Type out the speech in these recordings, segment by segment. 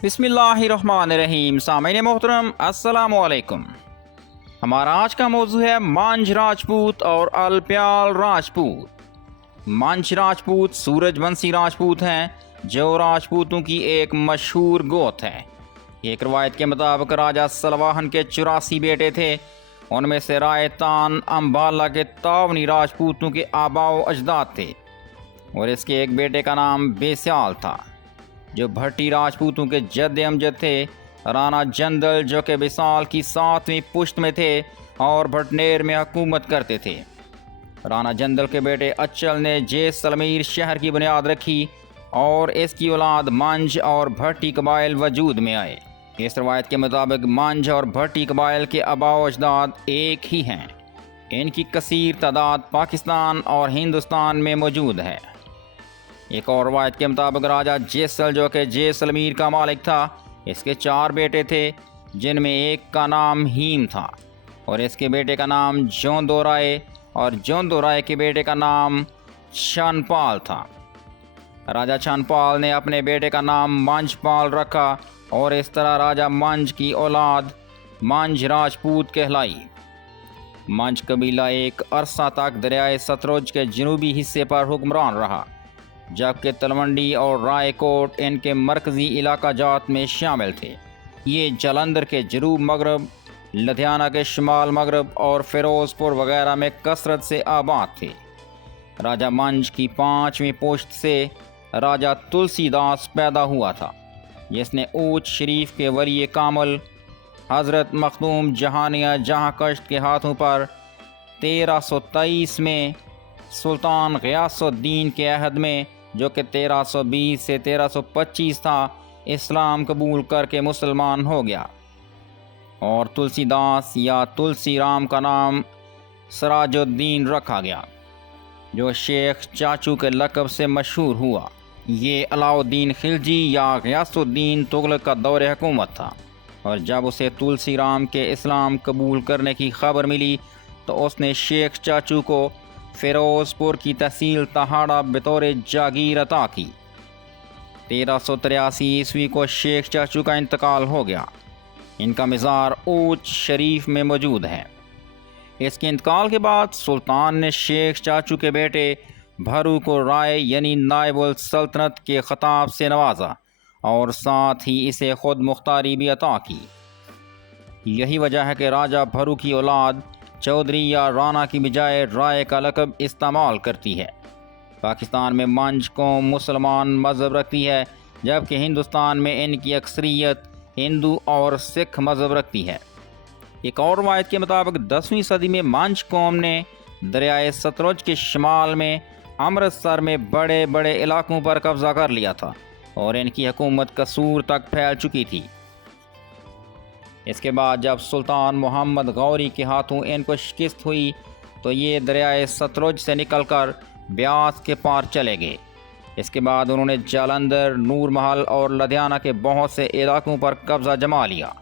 बिस्मिल्लाहिर्रहमानिर्रहीम। सामईन मोहतरम अस्सलाम वालेकुम। हमारा आज का मौजू है मांझ राजपूत और अलप्याल राजपूत। मांझ राजपूत सूरजवंशी राजपूत हैं जो राजपूतों की एक मशहूर गोत है। एक रवायत के मुताबिक राजा सलवाहन के 84 बेटे थे। उनमें से रायतान अम्बाला के तावनी राजपूतों के आबाओ अजदाद थे और इसके एक बेटे का नाम बेस्याल था जो भट्टी राजपूतों के जद अमजद थे। राणा जंदल जो कि विशाल की 7वीं पुश्त में थे और भटनेर में हुकूमत करते थे। राणा जंदल के बेटे अच्चल ने जैसलमेर शहर की बुनियाद रखी और इसकी औलाद मांझ और भट्टी कबाइल वजूद में आए। इस रवायत के मुताबिक मांझ और भट्टी कबाइल के आबाओ अजदाद एक ही हैं। इनकी कसीर तादाद पाकिस्तान और हिंदुस्तान में मौजूद है। एक और रवायत के मुताबिक राजा जैसल जो कि जैसलमेर का मालिक था, इसके 4 बेटे थे जिनमें एक का नाम हीम था और इसके बेटे का नाम जोंदोराय और जोंदोराय के बेटे का नाम छनपाल था। राजा छनपाल ने अपने बेटे का नाम मांझपाल रखा और इस तरह राजा मांझ की औलाद मांझ राजपूत कहलाई। मांझ कबीला एक अरसा तक दरियाए सतलुज के जनूबी हिस्से पर हुक्मरान रहा, जबकि तलवंडी और रायकोट इनके मरकज़ी इलाका जात में शामिल थे। ये जलंधर के जनूब मगरब, लुधियाना के शुमाल मगरब और फ़िरोज़पुर वगैरह में कसरत से आबाद थे। राजा मंझ की 5वीं पुश्त से राजा तुलसीदास पैदा हुआ था, जिसने ऊच शरीफ के वली कामल हज़रत मखदूम जहानिया जहाँ कश्त के हाथों पर 1323 में सुल्तान ग़ियासुद्दीन के अहद में, जो कि 1320 से 1325 था, इस्लाम कबूल करके मुसलमान हो गया और तुलसीदास या तुलसी राम का नाम सराजुद्दीन रखा गया, जो शेख चाचू के लक़ब से मशहूर हुआ। ये अलाउद्दीन खिलजी या ग़ियासुद्दीन तुगलक का दौर हुकूमत था और जब उसे तुलसी राम के इस्लाम कबूल करने की खबर मिली तो उसने शेख चाचू को फ़िरोज़पुर की तहसील तहाड़ा बतौर जागीर अता की। 1383 ईस्वी को शेख चाचू का इंतकाल हो गया। इनका मज़ार ऊच शरीफ में मौजूद है। इसके इंतकाल के बाद सुल्तान ने शेख चाचू के बेटे भरू को राय यानी नायबुल सल्तनत के ख़िताब से नवाजा और साथ ही इसे ख़ुद मुख्तारी भी अता की। यही वजह है कि राजा भरू की औलाद चौधरी या राणा की बजाय राय का लक़ब इस्तेमाल करती है। पाकिस्तान में मंझ कौम मुसलमान मज़हब रखती है, जबकि हिंदुस्तान में इनकी अक्सरियत हिंदू और सिख मज़हब रखती है। एक और रवायत के मुताबिक 10वीं सदी में मंझ कौम ने दरियाए सतलुज के शुमाल में अमृतसर में बड़े बड़े इलाकों पर कब्ज़ा कर लिया था और इनकी हुकूमत कसूर तक फैल चुकी थी। इसके बाद जब सुल्तान मोहम्मद गौरी के हाथों इनको शिकस्त हुई तो ये दरियाए सतलुज से निकलकर ब्यास के पार चले गए। इसके बाद उन्होंने जालंधर, नूर महल और लुधियाना के बहुत से इलाकों पर कब्ज़ा जमा लिया।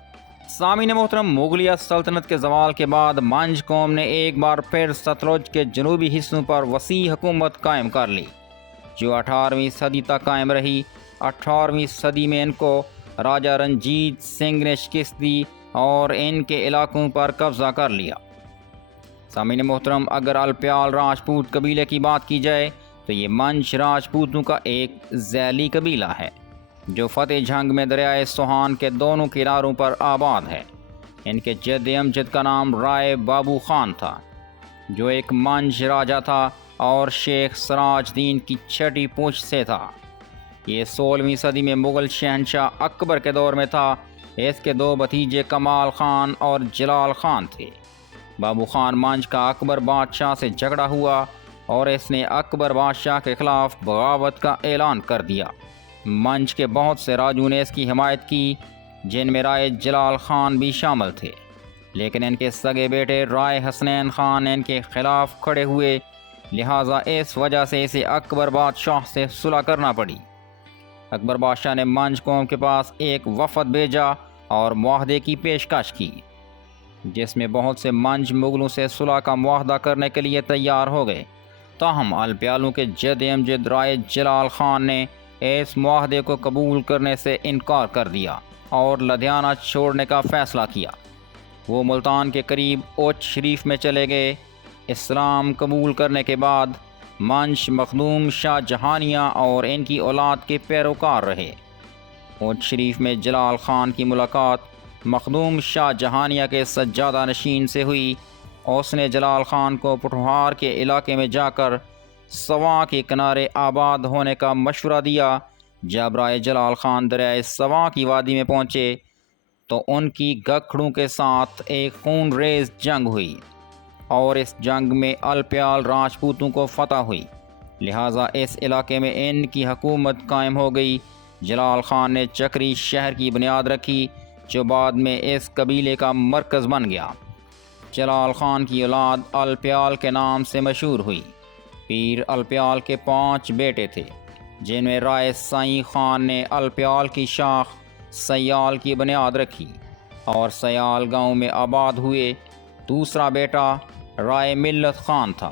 सामीन मोहतरम, मुगलिया सल्तनत के ज़वाल के बाद मंझ कौम ने एक बार फिर सतलुज के जनूबी हिस्सों पर वसी हुकूमत कायम कर ली, जो 18वीं सदी तक कायम रही। 18वीं सदी में इनको राजा रंजीत सिंह ने शिकस्त दी और इनके इलाकों पर कब्ज़ा कर लिया। सामीन मोहतरम, अगर अलप्याल राजपूत कबीले की बात की जाए तो ये मंझ राजपूतों का एक ज़ैली कबीला है जो फ़तेह जंग में दरियाए सोहान के दोनों किनारों पर आबाद है। इनके जद अमजद का नाम राय बाबू खान था, जो एक मंझ राजा था और शेख सराजदीन की 6ठी पुश्त से था। ये 16वीं सदी में मुग़ल शहनशाह अकबर के दौर में था। इसके 2 भतीजे कमाल खान और जलाल खान थे। बाबू खान मंझ का अकबर बादशाह से झगड़ा हुआ और इसने अकबर बादशाह के ख़िलाफ़ बगावत का ऐलान कर दिया। मंझ के बहुत से राजू ने इसकी हिमायत की, जिनमें राय जलाल खान भी शामिल थे, लेकिन इनके सगे बेटे राय हसनैन खान इनके ख़िलाफ़ खड़े हुए, लिहाजा इस वजह से इसे अकबर बादशाह से सुलह करना पड़ी। अकबर बादशाह ने मंझ कौम के पास एक वफ़द भेजा और मुआहदे की पेशकश की, जिसमें बहुत से मंझ मुगलों से सुलह का मुआहदा करने के लिए तैयार हो गए। ताहम अलप्यालों के जद अमजद राय जलाल खान ने اس معاہدے کو قبول کرنے سے انکار کر دیا اور لدھیانہ چھوڑنے کا فیصلہ کیا۔ وہ ملتان کے قریب اوچھ شریف میں چلے گئے۔ اسلام قبول کرنے کے بعد منش مخدوم شاہ جہانیہ اور ان کی اولاد کے پیروکار رہے۔ اوچھ شریف میں جلال خان کی ملاقات مخدوم شاہ جہانیہ کے سجادہ نشین سے ہوئی۔ اس نے جلال خان کو پٹھوہار کے علاقے میں جا کر سواں کے کنارے آباد ہونے کا مشورہ دیا۔ جب رائے جلال خان دریائے سواں کی وادی میں پہنچے تو ان کی گکھڑوں کے ساتھ ایک خون ریز جنگ ہوئی اور اس جنگ میں الپیال راجپوتوں کو فتح ہوئی، لہٰذا اس علاقے میں ان کی حکومت قائم ہو گئی۔ جلال خان نے چکری شہر کی بنیاد رکھی جو بعد میں اس قبیلے کا مرکز بن گیا۔ جلال خان کی اولاد الپیال کے نام سے مشہور ہوئی۔ پیر الپیال کے 5 بیٹے تھے، جن میں رائے سائیں خان نے الپیال کی شاخ سیال کی بنیاد رکھی اور سیال گاؤں میں آباد ہوئے۔ دوسرا بیٹا رائے ملت خان تھا،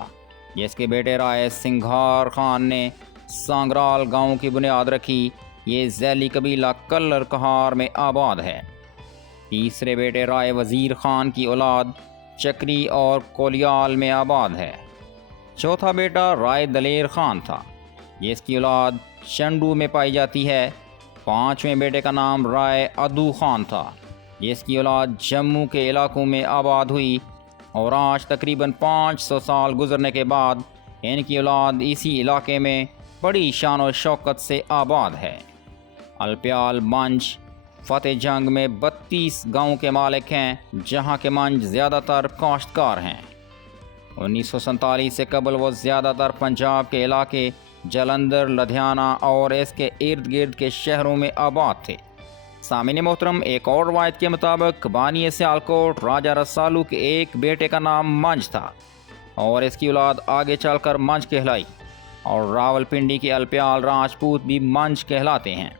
جس کے بیٹے رائے سنگھار خان نے سانگرال گاؤں کی بنیاد رکھی۔ یہ ذیلی قبیلہ کلر کہار میں آباد ہے۔ تیسرے بیٹے رائے وزیر خان کی اولاد چکری اور کولیال میں آباد ہے۔ چوتھا بیٹا رائے دلیر خان تھا، جس کی اولاد چنڈو میں پائی جاتی ہے۔ 5ویں بیٹے کا نام رائے ادو خان تھا، جس کی اولاد جموں کے علاقوں میں آباد ہوئی، اور آج تقریباً 500 سال گزرنے کے بعد ان کی اولاد اسی علاقے میں بڑی شان و شوکت سے آباد ہے۔ الپیال منج فتح جنگ میں 32 گاؤں کے مالک ہیں، جہاں کے منج زیادہ تر کاشتکار ہیں۔ 1947 سے قبل وہ زیادہ تر پنجاب کے علاقے جلندھر، لدھیانہ اور اس کے ارد گرد کے شہروں میں آباد تھے۔ سامعین محترم، ایک اور روایت کے مطابق بانی سیالکوٹ راجہ رسالو کے ایک بیٹے کا نام منج تھا اور اس کی اولاد آگے چل کر منج کہلائی، اور راول پنڈی کے الپیال راجپوت بھی منج کہلاتے ہیں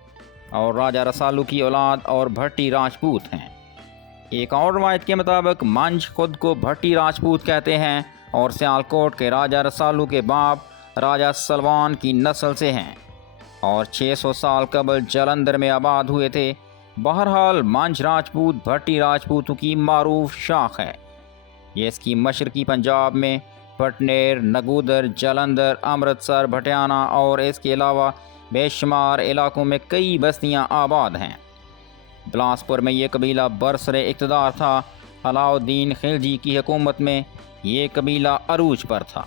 اور راجہ رسالو کی اولاد اور بھٹی راجپوت ہیں۔ ایک اور روایت کے مطابق منج خود کو بھٹی راجپوت کہتے ہیں اور سیالکوٹ کے راجہ رسالو کے باپ راجہ سلوان کی نسل سے ہیں اور 600 سال قبل جلندھر میں آباد ہوئے تھے۔ بہرحال منج راجپوت بھٹی راجپوتوں کی معروف شاخ ہے۔ یہ اس کی مشرقی پنجاب میں پٹنیر، نگودر، جلندھر، امرتسر، بھٹیانہ اور اس کے علاوہ بے شمار علاقوں میں کئی بستیاں آباد ہیں۔ بلاسپور میں یہ قبیلہ برسر اقتدار تھا۔ علاؤ الدین خلجی کی حکومت میں یہ قبیلہ عروج پر تھا۔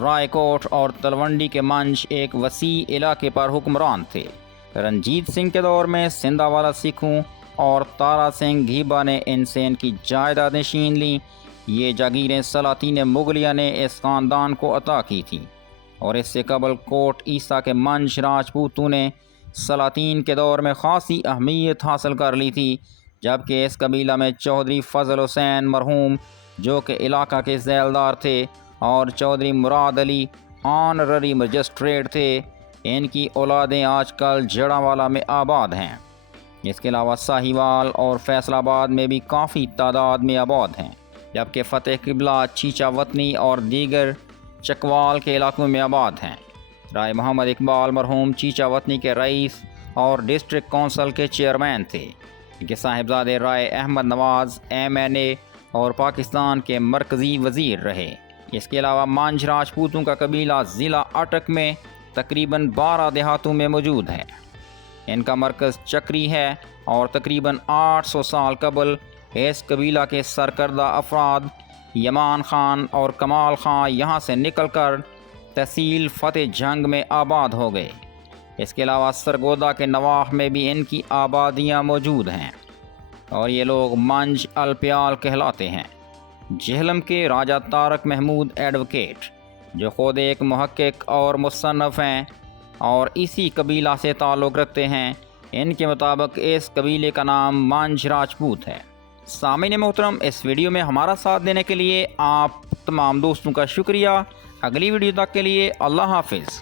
رائے کوٹ اور تلونڈی کے منج ایک وسیع علاقے پر حکمران تھے۔ رنجیت سنگھ کے دور میں سندھا والا سکھوں اور تارا سنگھ گھیبا نے ان سے ان کی جائیدادیں چھین لیں۔ یہ جاگیریں سلاطین مغلیہ نے اس خاندان کو عطا کی تھیں، اور اس سے قبل کوٹ عیسیٰ کے منج راجپوتوں نے سلاطین کے دور میں خاصی اہمیت حاصل کر لی تھی، جبکہ اس قبیلہ میں چودھری فضل حسین مرحوم جو کہ علاقہ کے ذیلدار تھے اور چودھری مراد علی آنرری مجسٹریٹ تھے، ان کی اولادیں آج کل جڑاوالا میں آباد ہیں۔ اس کے علاوہ ساہیوال اور فیصل آباد میں بھی کافی تعداد میں آباد ہیں، جبکہ فتح قبلہ، چیچا وطنی اور دیگر چکوال کے علاقوں میں آباد ہیں۔ رائے محمد اقبال مرحوم چیچا وطنی کے رئیس اور ڈسٹرکٹ کونسل کے چیئرمین تھے۔ ان کے صاحبزادے رائے احمد نواز MNA اور پاکستان کے مرکزی وزیر رہے۔ اس کے علاوہ منج راجپوتوں کا قبیلہ ضلع اٹک میں تقریباً 12 دیہاتوں میں موجود ہے۔ ان کا مرکز چکری ہے اور تقریباً 800 سال قبل اس قبیلہ کے سرکردہ افراد یمان خان اور کمال خان یہاں سے نکل کر تحصیل فتح جنگ میں آباد ہو گئے۔ اس کے علاوہ سرگودا کے نواح میں بھی ان کی آبادیاں موجود ہیں اور یہ لوگ منج الپیال کہلاتے ہیں۔ جہلم کے راجہ طارق محمود ایڈوکیٹ، جو خود ایک محقق اور مصنف ہیں اور اسی قبیلہ سے تعلق رکھتے ہیں، ان کے مطابق اس قبیلے کا نام منج راجپوت ہے۔ سامعین محترم، اس ویڈیو میں ہمارا ساتھ دینے کے لیے آپ تمام دوستوں کا شکریہ۔ اگلی ویڈیو تک کے لیے اللہ حافظ۔